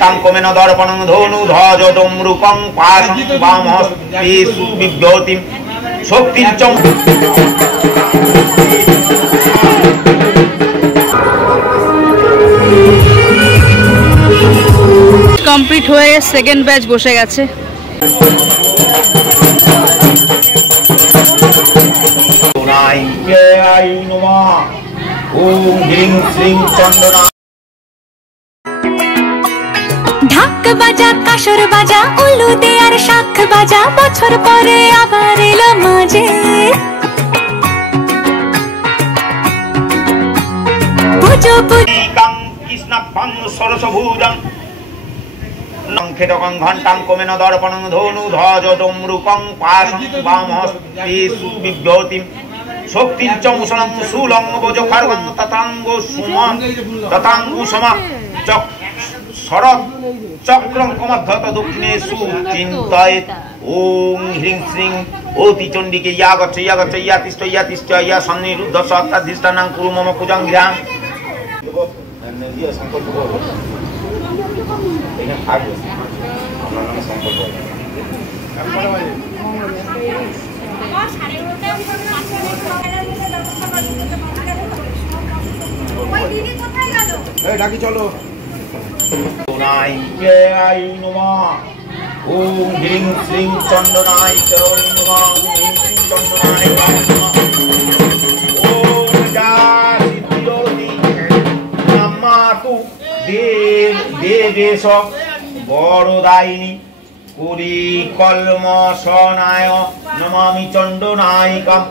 ঘণ্টাং কমেন দর্পণং ধনু ধ্বজ ডমরুকং পাশং বামহস্তে সুবিভ্যতিম শক্তির্চ কমপ্লিট হয়ে second batch বসে গেছে। ঢাক বাজা কাসর বাজা উলু দে আর শাখ বাজা বছর পরে আবার এলো মাঝে পুজো কৃষ্ণাভ্যাং সরসভুজং খেটকং ঘণ্টাং কমেন দর্পণং ধনু ধ্বজ ডমরুকং পাশং বামহস্তে সুবিভ্যতিম শক্তির্চ মুসলং শূলং বজ খড়গং ততাঙ্গুসমা শরৎ চক্রং কমধ্যত দক্ষিণেষু চিন্তয়েৎ ওম হ্রিং শ্রীং ওতি চণ্ডিকে ইয়া গচ্ছ ইয়া তিষ্ঠ ইয়া সন্নিরুদ্ধ সত্তাধিষ্ঠানাং কুরু মম কুজং গৃহাং ডাকি চলো ওম হ্রিং শ্রীং চন্দনায় চরণী নমঃ হ্রিং শ্রীং চন্দনায় নমঃ ওম যা সিদ্ধিরোতি নামাতু দেবেশ বড়দায়িনী কুরি কলমশনায় নমামি চণ্ডনায়িকাম।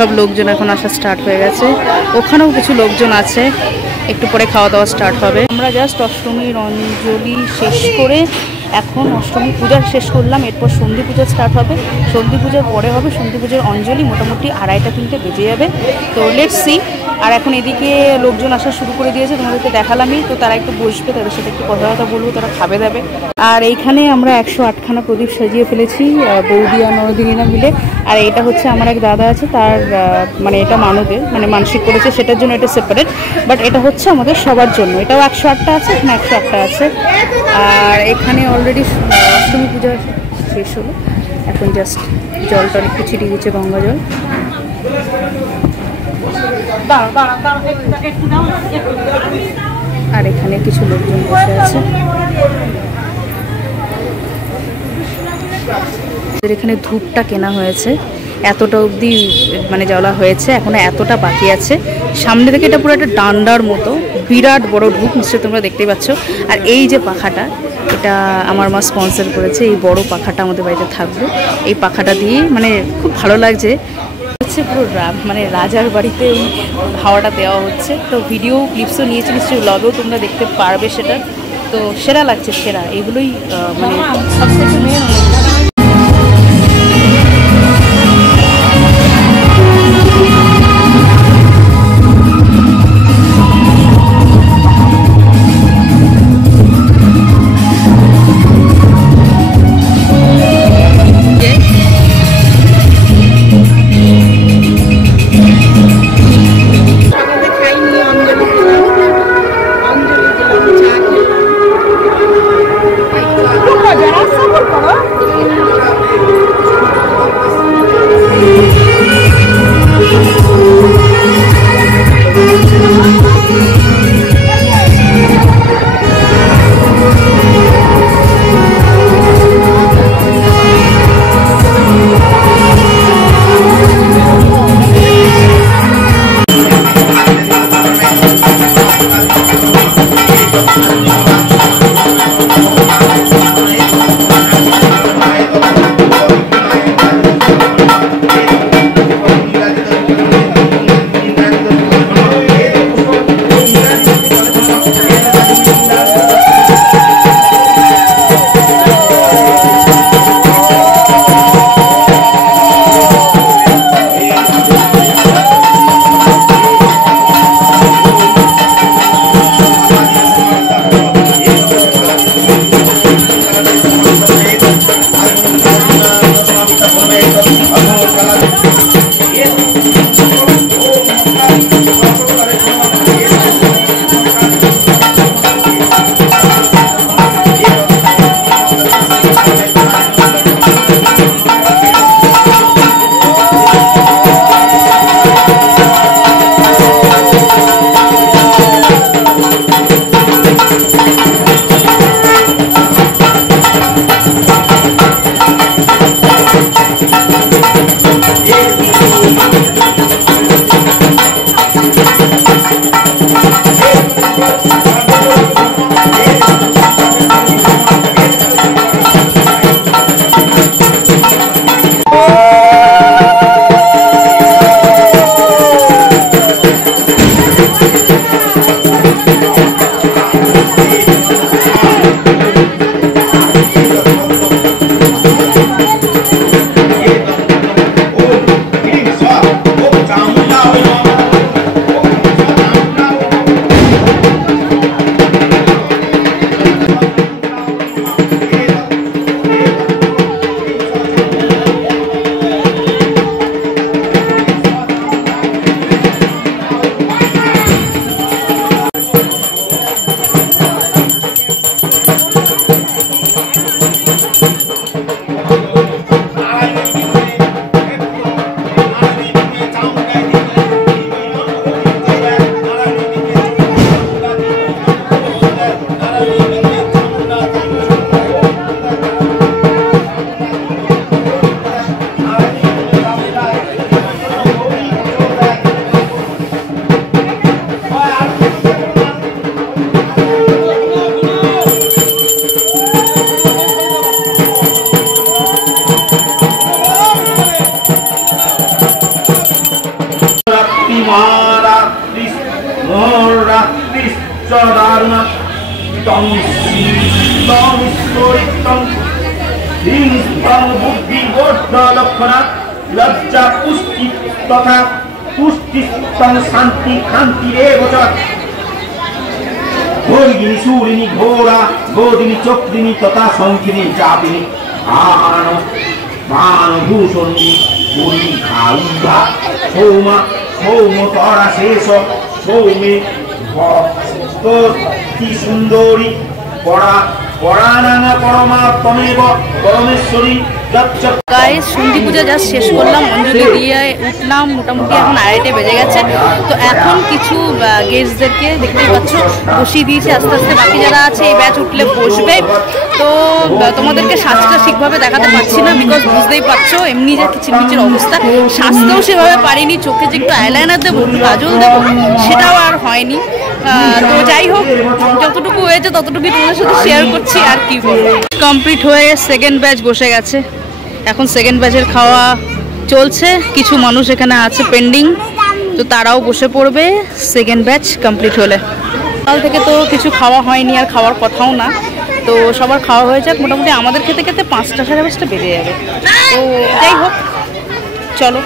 সব লোকজন এখন আসা স্টার্ট হয়ে গেছে, ওখানেও কিছু লোকজন আছে, একটু পরে খাওয়া দাওয়া স্টার্ট হবে। আমরা জাস্ট অষ্টমীর অঞ্জলি শেষ করে এখন অষ্টমী পূজা শেষ করলাম, এরপর সন্ধি পূজা স্টার্ট হবে, সন্ধি পূজার পরে হবে সন্ধি পূজার অঞ্জলি, মোটামুটি 2:30-3টে বেজে যাবে। তো লেটস সি। আর এখন এদিকে লোকজন আসা শুরু করে দিয়েছে, তোমাদেরকে দেখালামই, তো তারা একটু বসবে, তাদের সাথে একটু কথা বলবো, তারা খাবে দাবে। আর এইখানে আমরা 108খানা প্রদীপ সাজিয়ে ফেলেছি বৌদি আর ননদিনীরা মিলে। আর এটা হচ্ছে আমার এক দাদা আছে, তার মানে এটা মানবের মানে মানসিক করেছে, সেটার জন্য এটা সেপারেট, বাট এটা হচ্ছে আমাদের সবার জন্য। এটাও 108টা আছে, এখানে 108টা আছে। আর এখানে অলরেডি অষ্টমী পূজা শেষ হলো, এখন জাস্ট জলটা একটু ছিটিয়ে দিচ্ছে, গঙ্গা জল। আর এখানে কিছু লোকজন বসে আছে। এখানে ধূপটা কেনা হয়েছে, এতটা অবধি মানে জ্বলা হয়েছে, এখনো এতটা বাকি আছে। সামনে থেকে এটা পুরো একটা ডান্ডার মতো বিরাট বড় ধূপ, নিশ্চয়ই তোমরা দেখতেই পাচ্ছ। আর এই যে পাখাটা, এটা আমার মা স্পন্সর করেছে, এই বড় পাখাটা আমাদের বাড়িতে থাকবে। এই পাখাটা দিয়ে মানে খুব ভালো লাগছে, হচ্ছে পুরো মানে রাজার বাড়িতে এই হাওয়াটা দেওয়া হচ্ছে। তো ভিডিও ক্লিপসও নিয়েছি, নিশ্চয়ই ব্লগেও তোমরা দেখতে পারবে সেটা। তো সেরা লাগছে, সেরা এগুলোই মানে সবথেকে মেন। দারুণ তং তং স্তরিতং হিংস্তং বুদ্ধি বর্ধ লক্ষণা লজ্জা পুষ্টি তথা পুষ্টিস্তং শান্তি শান্তিরেব চ ভৈগিনী শূলিনী ঘোরা গোদিনী চক্রিনী তথা শঙ্খিনী চাপিনী আহান মানভূষণী পুরী খাউধা সৌমা সৌমতরা শেষ সৌমে ভক্তি সুন্দরী পরা পরাণানা পরমাত্মেব পরমেশ্বরী। গাইস সন্ধি পূজা জাস্ট শেষ করলাম, অঞ্জলি দিয়ে উঠলাম, মোটামুটি এখন 2:30 বেজে গেছে। তো এখন কিছু গেস্টদেরকে দেখতেই পাচ্ছ বসিয়ে দিয়েছে, আস্তে আস্তে বাকি যারা আছে এই ব্যাচ উঠলে বসবে। তো তোমাদেরকে সাজটা ঠিকভাবে দেখাতে পারছি না, বিকজ বুঝতেই পারছো এমনি যে কিচিরমিচির অবস্থা, সাজতেও সেভাবে পারিনি, চোখে যে একটু আইলাইনার দেবো, কাজল দেবো, সেটাও আর হয়নি। তো যাই হোক, যতটুকু হয়েছে ততটুকুই তোমাদের সাথে শেয়ার করছি, আর কি বলবো। কমপ্লিট হয়ে সেকেন্ড ব্যাচ বসে গেছে, এখন সেকেন্ড ব্যাচের খাওয়া চলছে, কিছু মানুষ এখানে আছে পেন্ডিং, তো তারাও বসে পড়বে সেকেন্ড ব্যাচ কমপ্লিট হলে। কাল থেকে তো কিছু খাওয়া হয়নি, আর খাওয়ার কথাও না, তো সবার খাওয়া হয়ে যাক, মোটামুটি আমাদের খেতে খেতে 5টা সাড়ে 5টা বেজে যাবে। তো যাই হোক, চলো।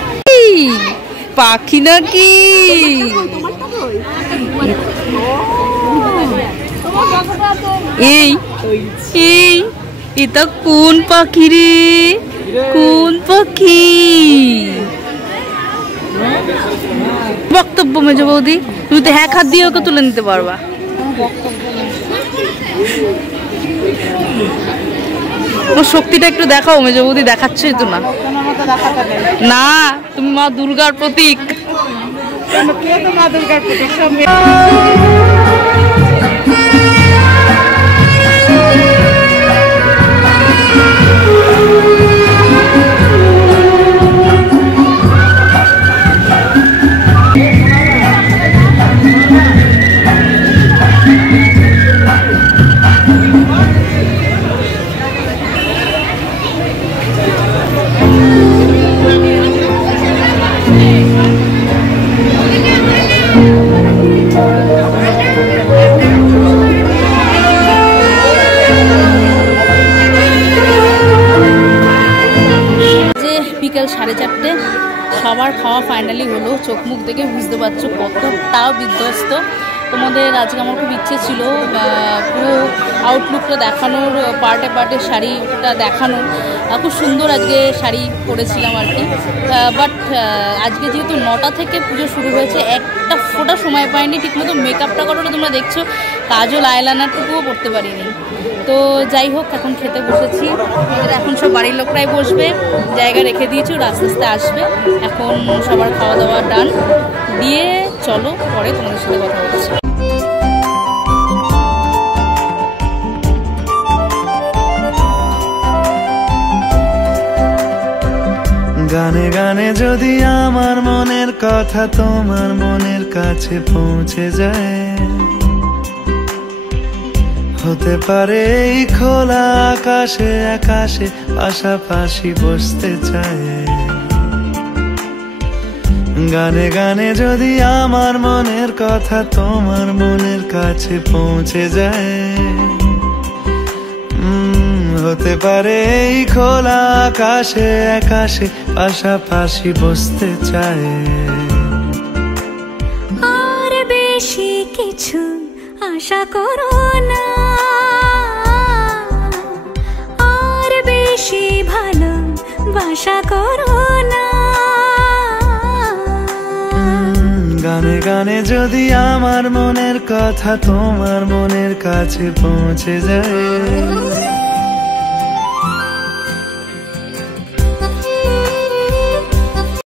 পাখি নাকি? এই এই এটা কোন পাখি রে? কোন পাখি? বক্তব্য মেজ বৌদি, তুমি তো হ্যাঁ হাত দিয়ে ওকে তুলে নিতে পারবা। ওর শক্তিটা একটু দেখাও মেজ বৌদি, দেখাচ্ছই তো না। না, তুমি মা দুর্গার প্রতীক। মা দুর্গার প্রতীক। বিকেল 4:30, সবার খাওয়া ফাইনালি হলো। চোখ মুখ দেখে বুঝতে পারছো কতটাও বিধ্বস্ত। তোমাদের আজকে আমার খুব ইচ্ছে ছিল পুরো আউটলুকটা দেখানোর, পার্টে পার্টে শাড়িটা দেখানোর। খুব সুন্দর আজকে শাড়ি পরেছিলাম আর কি, বাট আজকে যেহেতু 9টা থেকে পুজো শুরু হয়েছে, একটা ফোটা সময় পাইনি ঠিকমতো মেকআপটা করাটা। তোমরা দেখছো কাজল আইলাইনারটুকুও পরতে পারিনি। তো যাই হোক, এখন খেতে বসেছি। এখন সব বাড়ির লোকরাই বসবে, জায়গা রেখে দিয়েছি, ওরা আস্তে আস্তে আসবে। এখন সবার খাওয়া দাওয়া ডান দিয়ে চলো পরে তোমাদের সাথে কথা হচ্ছে। গানে গানে যদি আমার মনের কথা তোমার মনের কাছে পৌঁছে যায়, হতে পারে এই খোলা আকাশে আকাশে পাশাপাশি বসতে চায়। গানে গানে যদি আমার মনের কথা তোমার মনের কাছে পৌঁছে যায়, হতে পারে এই খোলা আকাশে আকাশে পাশাপাশি বসতে চায়। আর বেশি কিছু আশা করো না, আর বেশি ভালোবাসা করো না। গানে গানে যদি আমার মনের কথা তোমার মনের কাছে পৌঁছে যায়,